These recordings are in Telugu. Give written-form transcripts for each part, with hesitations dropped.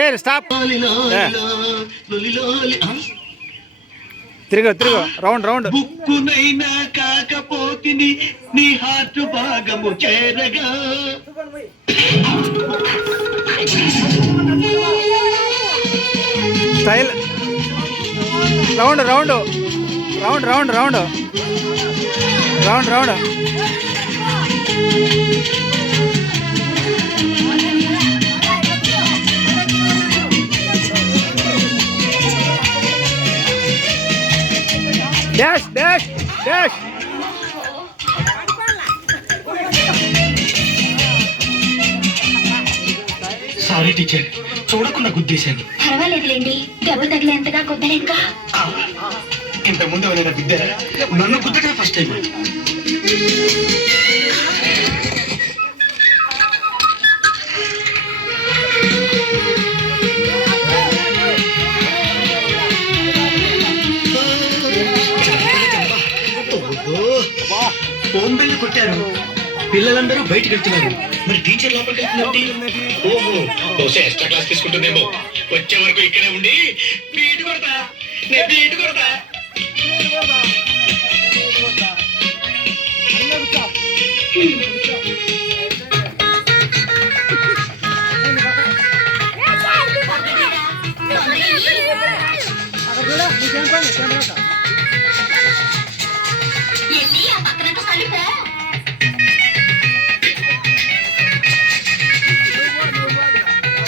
ఏ స్టాప్ తిరుగు రౌండ్ బుక్కునైనా కాకపోతిని నీ హార్ట్ భాగము చేరగా style round dash sorry teacher, చూడకుండా గుద్దేశాను. పర్వాలేదులేండి, దెబ్బ తగిలేంతగా గుద్దలేక. ఇంతకుముందు ఎవరైనా గుద్దారా? నన్ను గుద్దటం ఫస్ట్ టైం. ఫోన్ బిల్లు కొట్టారు, పిల్లలందరూ బయటకు వెళ్తున్నారు, మరి టీచర్ లోపలికి వెళ్తున్నారు. ఓహో, బహుశా ఎక్స్ట్రా క్లాస్ తీసుకుంటుందేమో. వచ్చే వరకు ఇక్కడే ఉండి బీటు కొడతా.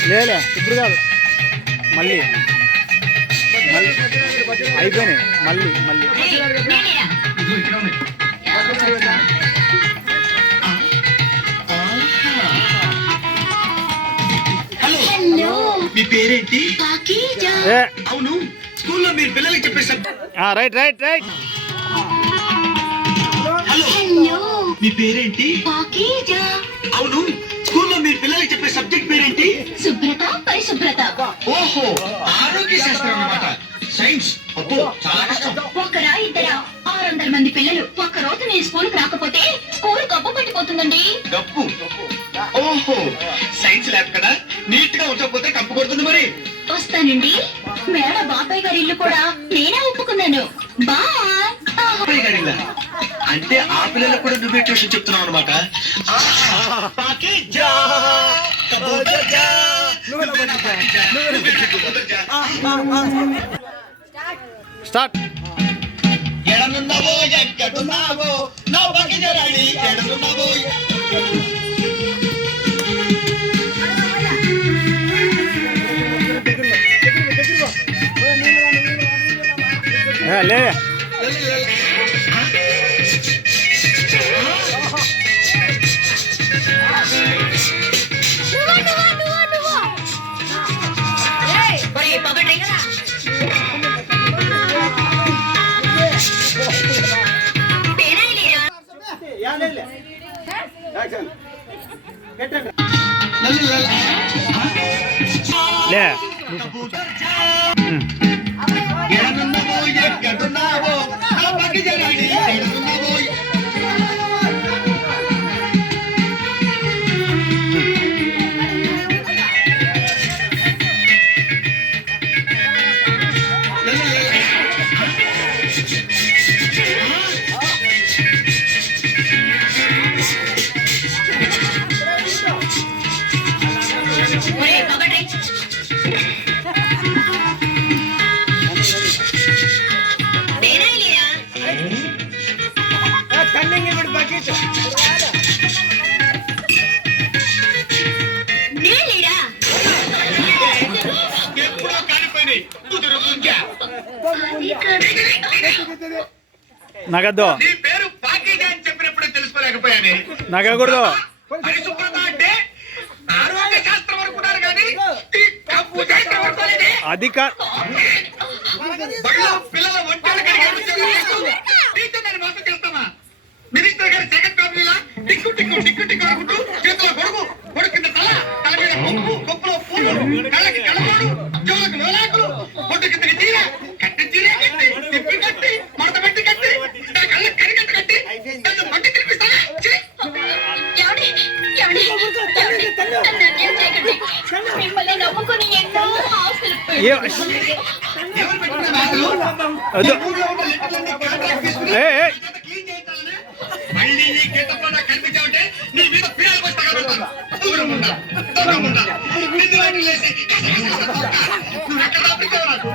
లేదా ఇప్పుడు కాదు, మళ్ళీ అయిపోయినాయి. మళ్ళీ హలో, మీ పేరేంటి? అవును, స్కూల్లో మీరు పిల్లలకి చెప్పేసారు. రైట్ హలో, మీ పేరేంటి? అవును, స్కూల్లో మీరు పిల్లలకి చెప్పే సబ్జెక్ట్ పేరేంటి? శుభ్రత, పరిశుభ్రత. ఓహో, ఆరోగ్య శాస్త్రం అన్నమాట. సైన్స్. అబ్బో, చాలా కష్టం. ఒక్కరా ఇద్దరా 600 మంది పిల్లలు ఒక్క రోజు నీ స్కూల్ రాకపోతే స్కూల్ గబ్బు పట్టిపోతుందండి. గప్పు. ఓహో, సైన్స్ ల్యాబ్ కదా, నీట్ గా ఉంచకపోతే కప్పు కొడుతుంది. మరి వస్తానండి. మేడ బాబాయ్ గారి ఇల్లు కూడా నేనే ఒప్పుకున్నాను. బాయ్. అంటే ఆ పిల్లలకు కూడా నువ్వే ట్యూషన్ చెప్తున్నావు అనమాట. స్టార్ట్. ఎడనున్నావో ఎక్కడున్నావో నా బకిజరాడి, ఎడనున్నావో. లే ఎడనున్నావో ఎక్కడున్నావో నా బకిజరాడి, ఎడనున్నావో. ఎప్పుడో కాలిపోయినాయి. నగద్దు. నీ పేరు పాకీజా అని చెప్పినప్పుడే తెలుసుకోలేకపోయానే. నగకూడదు. పరిశుభ్రత అంటే ఆరోగ్య శాస్త్రం అనుకున్నారు కానీ ఈ కప్పు శాస్త్రం అనుకోలేదే. అది పిల్లల ఒంటాలు మోసం చేస్తామా? మినిస్టర్ గారి సెకండ్ ఫ్యామిలీలా టిక్కు అనుకుంటూ చేతిలో కొడుకు కింద తల మీద కొప్పులో పూలు, కళ్ళకి కళ్ళమోడు, చెవులకు లోలాకులు, పొట్టు కిందకి చీర కట్టి తిప్పి కట్టి మడత పెట్టి కట్టి నా కళ్ళకి కరిగట్టు కట్టి నన్ను మట్టి తినిపిస్తానా? మిమ్మల్ని నమ్ముకుని ఎన్నో ఎవరు పెట్టుకున్న బ్యాగులు? వద్దు. ఈ ఊర్లో ఉన్న లెక్కలన్నీ కాంట్రాక్ట్ తీసుకుని ఏ, ఏ. అంతా క్లీన్ చేయించాలని. మళ్ళీ ఈ గెటప్లో నాకు కనిపించావంటే నీ మీద పీడలు పోసి తగలబెడతాను. దూరం ఉండా, దూరం ఉండా. నిన్ను వాటిని లేసి నువ్వు ఎక్కడ రాబట్టావు నాకు?